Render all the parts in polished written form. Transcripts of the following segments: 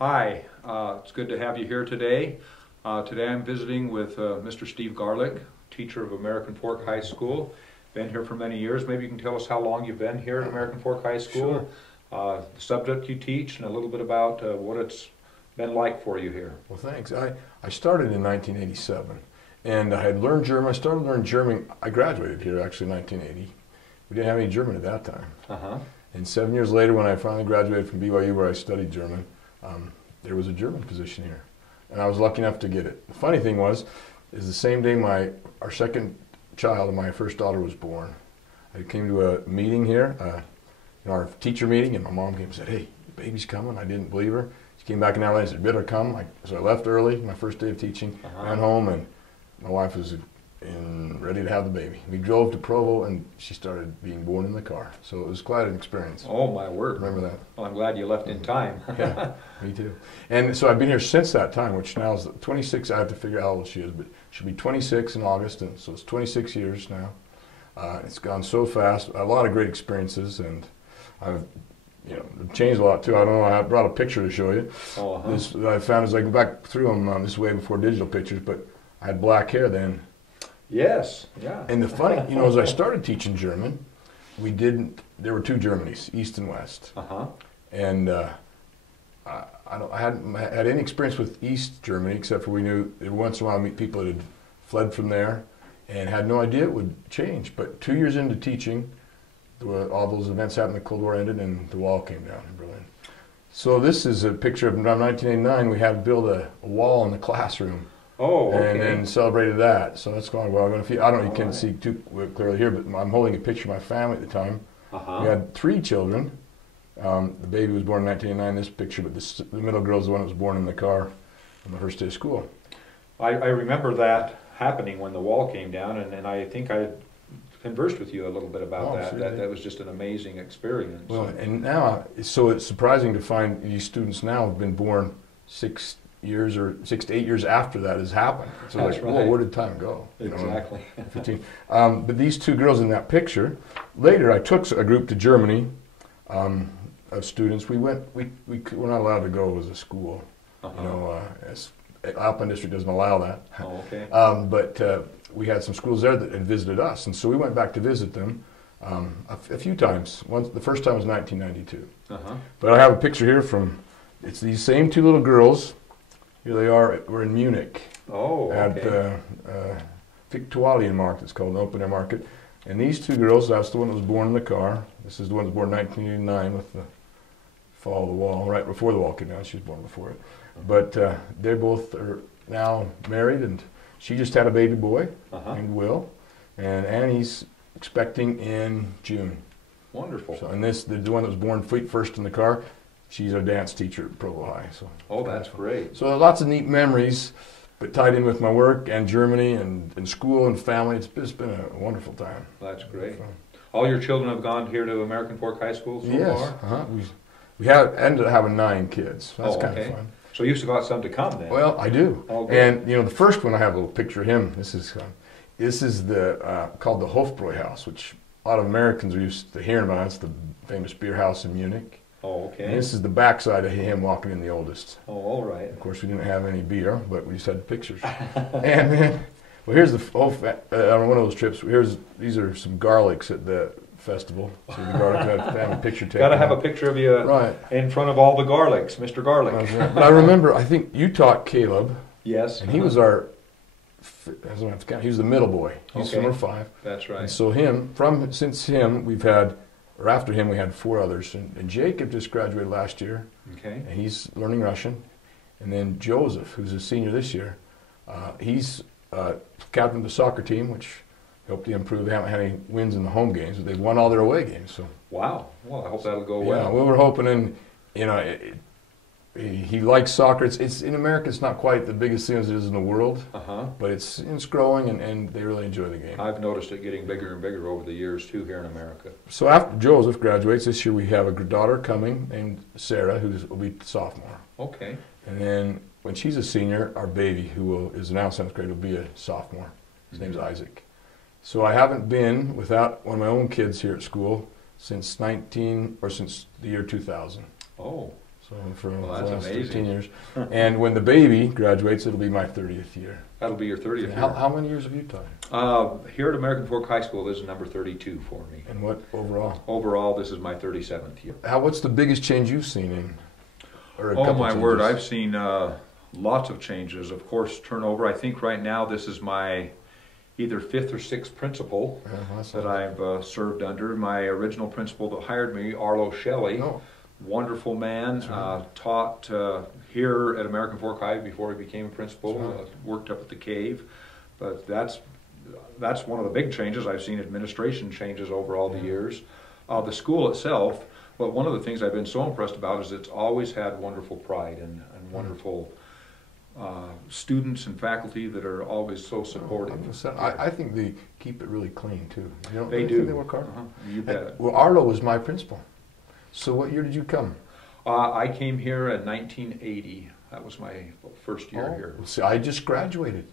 Hi, it's good to have you here today. Today I'm visiting with Mr. Steve Garlick, teacher of American Fork High School. Been here for many years. Maybe you can tell us how long you've been here at American Fork High School, Sure. The subject you teach, and a little bit about what it's been like for you here. Well, thanks. I started in 1987, and I had learned German. I started learning German. I graduated here actually in 1980. We didn't have any German at that time. And 7 years later, when I finally graduated from BYU, where I studied German, there was a German position here, and I was lucky enough to get it. The funny thing is the same day our second child, my first daughter, was born. I came to a meeting here, our teacher meeting, and my mom came and said, "Hey, the baby's coming." I didn't believe her. She came back an hour later and said, "Better come." So I left early, my first day of teaching, went home, and my wife was ready to have the baby. We drove to Provo, and she started being born in the car. So it was quite an experience. Oh, my word. Remember that? Well, I'm glad you left in time. Yeah, me too. And so I've been here since that time, which now is 26. I have to figure out how old she is, but she'll be 26 in August, and so it's 26 years now. It's gone so fast. A lot of great experiences, and I've changed a lot too. I don't know. I brought a picture to show you. This I found as I go back through them. This way before digital pictures, but I had black hair then. Yes, yeah. And the funny, as I started teaching German, there were two Germanys, East and West. And I hadn't had any experience with East Germany, except for we knew every once in a while I'd meet people that had fled from there and had no idea it would change. But 2 years into teaching, all those events happened, the Cold War ended, and the wall came down in Berlin. So this is a picture of 1989. We had to build a wall in the classroom. Oh, okay. And then celebrated that. So that's going well. I don't know if you can see too clearly here, but I'm holding a picture of my family at the time. We had 3 children. The baby was born in 1989, this picture, but the middle girl is the one that was born in the car on the first day of school. I remember that happening when the wall came down, and I think I conversed with you a little bit about that. Sure That was just an amazing experience. Well, and now, so it's surprising to find these students now have been born 6 years or 6 to 8 years after that has happened. So That's like, right. whoa, where did time go? Exactly. 15. But these 2 girls in that picture, later I took a group to Germany of students. We were not allowed to go as a school. Alpine District doesn't allow that. Oh, okay. But we had some schools there that had visited us, and so we went back to visit them a few times. The first time was 1992. But I have a picture here it's these same 2 little girls. Here they are. We're in Munich at Viktualienmarkt. It's called an open air market. And these 2 girls, that's the one that was born in the car. This is the one that was born in 1989 with the fall of the wall, right before the wall came down. She was born before it. But they both are now married, and she just had a baby boy named Will, and Annie's expecting in June. Wonderful. So, and the one that was born feet first in the car, she's a dance teacher at Provo High. So. Oh, that's great. So lots of neat memories, but tied in with my work and Germany and school and family. It's been a wonderful time. That's great. All your children have gone here to American Fork High School so far? We ended up having 9 kids. So that's kind of fun. So you've still got some to come then? Well, I do. Okay. And the first one, I have a little picture of him. This is called the Hofbräuhaus, which a lot of Americans are used to hearing about. It's the famous beer house in Munich. Oh, okay. And this is the backside of him walking in, the oldest. Oh, all right. Of course, we didn't have any beer, but we just had pictures. And then, well, here's on one of those trips. These are some garlics at the festival. So the garlic, I have a picture taken. Got to have a picture of you in front of all the Garlicks, Mr. Garlick. But I remember, I think you taught Caleb. Yes. And he was he was the middle boy. He's number 5. That's right. And so after him, we had 4 others. And Jacob just graduated last year. Okay. And he's learning Russian. And then Joseph, who's a senior this year, he's captain of the soccer team, which helped to improve. They haven't had any wins in the home games, but they've won all their away games. So. Wow. Well, I hope that'll go well. Yeah, we were hoping, and he likes soccer. It's in America. It's not quite the biggest thing as it is in the world, but it's growing, and they really enjoy the game. I've noticed it getting bigger and bigger over the years too here in America. So after Joseph graduates this year, we have a daughter coming named Sarah, who will be a sophomore. Okay. And then when she's a senior, our baby, who is now 7th grade, will be a sophomore. His name's Isaac. So I haven't been without one of my own kids here at school since the year 2000. Oh. So for Well, the that's last amazing. 15 years. And when the baby graduates, it'll be my 30th year. That'll be your 30th year. How many years have you taught? Here at American Fork High School, this is number 32 for me. And what overall? Overall, this is my 37th year. What's the biggest change you've seen in? Or a Oh couple my changes? word, I've seen lots of changes. Of course, turnover. I think right now this is my either 5th or 6th principal that I've served under. My original principal that hired me, Arlo Shelley, wonderful man, taught here at American Fork High before he became a principal, worked up at the KAVE. But that's one of the big changes I've seen. Administration changes over all the years. The school itself, well, one of the things I've been so impressed about is it's always had wonderful pride and wonderful students and faculty that are always so supportive. I think they keep it really clean too. You know, They do. They work hard. You bet. Well, Arlo was my principal. So what year did you come? I came here in 1980. That was my first year here. See, I just graduated.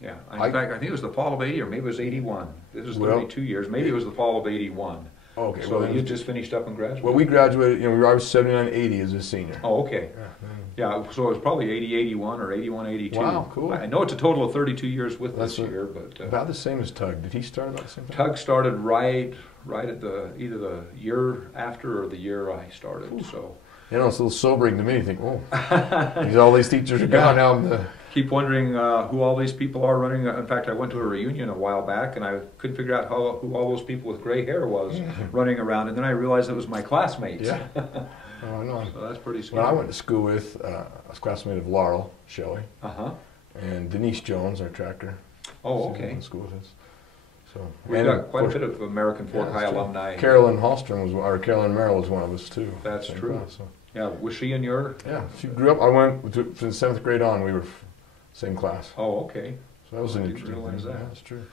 Yeah. In fact, I think it was the fall of 80, or maybe it was 81. This is 32 years. Maybe it was the fall of 81. Okay. So well, you just finished up and graduated? Well, we graduated, you know, I was 79, 80 as a senior. Oh, okay. Yeah, so it was probably 80, 81 or 81, 82. Wow, cool. I know it's a total of 32 years with this year, but... about the same as Tug. Did he start about the same time? Tug started right at either the year after or the year I started, so... You know, it's a little sobering to me. You think, oh, all these teachers are gone now. Keep wondering who all these people are running. In fact, I went to a reunion a while back, and I couldn't figure out who all those people with gray hair was running around, and then I realized it was my classmates. Yeah. Oh, I know. So that's pretty scary. When I went to school with, I was a classmate of Laurel Shelley, and Denise Jones, our tractor. Oh, okay. In school with us. So we've got quite a bit of American Fork High alumni. Carolyn Hallstrom Carolyn Merrill was one of us too. That's true. Class, so. Yeah, was she in your? Yeah, she grew up. I went from the 7th grade on. We were same class. Oh, okay. So that was an interesting thing. Yeah, that's true.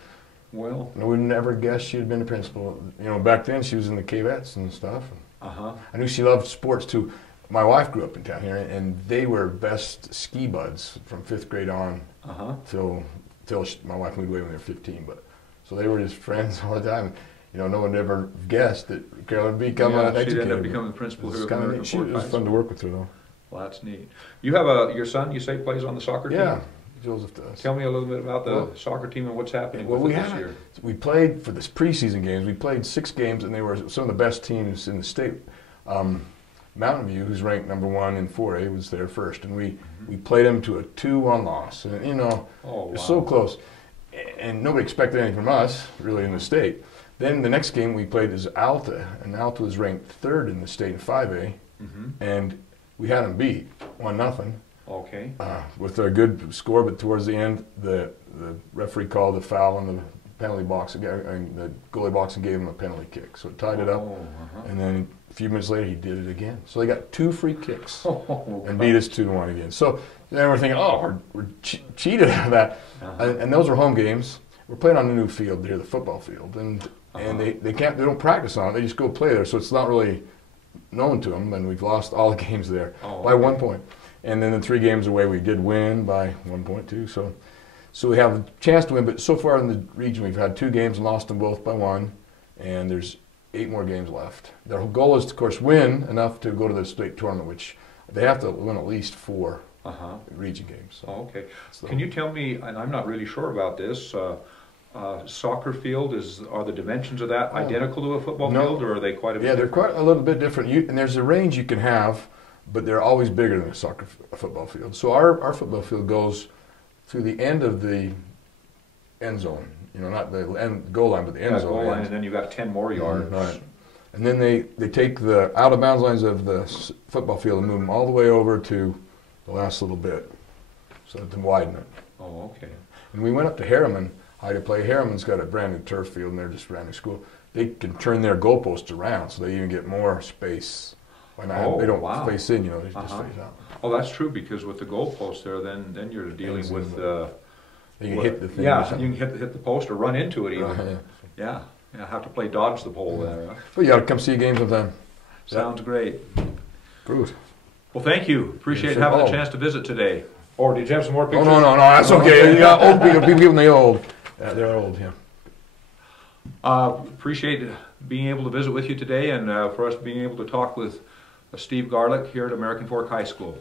Well, no, we never guessed she had been a principal. You know, back then she was in the Cavettes and stuff. I knew she loved sports too. My wife grew up in town here, and they were best ski buds from 5th grade on till my wife moved away when they were 15. But so they were just friends all the time. You know, no one ever guessed that Carolyn would become an educator. She'd end up becoming the principal here at American Fork High. It was fun to work with her, though. Well, that's neat. You have your son, you say, plays on the soccer team? Yeah, Joseph does. Tell me a little bit about the soccer team and what's happening with it this year. We played for the preseason games. We played 6 games, and they were some of the best teams in the state. Mountain View, who's ranked number 1 in 4A, was there first, and we played them to a 2-1 loss. And you know, it was so close, and nobody expected anything from us really in the state. Then the next game we played is Alta, and Alta was ranked 3rd in the state in 5A, and we had them beat 1-0. Okay. With a good score, but towards the end, the referee called a foul in the penalty box, and the goalie box, and gave him a penalty kick. So it tied it up, and then a few minutes later he did it again. So they got 2 free kicks and beat us 2-1 again. So then we're thinking, oh, we're cheated out of that. And those were home games. We're playing on a new field here, the football field, and they don't practice on it. They just go play there, so it's not really known to them. And we've lost all the games there by 1 point. And then the 3 games away, we did win by 1 point too. So we have a chance to win, but so far in the region, we've had 2 games and lost them both by 1, and there's 8 more games left. Their goal is to, of course, win enough to go to the state tournament, which they have to win at least 4 region games. So. Okay. Can you tell me, and I'm not really sure about this, soccer field, are the dimensions of that identical to a football field, or are they quite a bit different? They're quite a little bit different. And there's a range you can have, but they're always bigger than a football field. So our football field goes through the end of the end zone. You know, not the end goal line, but the end zone. Goal line, and then you've got 10 more yards. Right. And then they take the out of bounds lines of the football field and move them all the way over to the last little bit, so to widen it. Oh, okay. And we went up to Harriman High to play. Harriman's got a brand new turf field, and they're just a brand new school. They can turn their goalposts around, so they even get more space. They don't face in, you know, they just face out. Oh, that's true, because with the goalpost there, then you're dealing with you can hit the thing. Yeah, you can hit the post or run into it even. Yeah, have to play dodge the pole there. Huh? But you got to come see a game sometime. Sounds great. Good. Well, thank you. Appreciate having the chance to visit today. Or did you have some more pictures? Oh, no, that's okay. You got old people giving the old. Yeah, they're old, yeah. Appreciate being able to visit with you today, and for us being able to talk with Steve Garlick here at American Fork High School.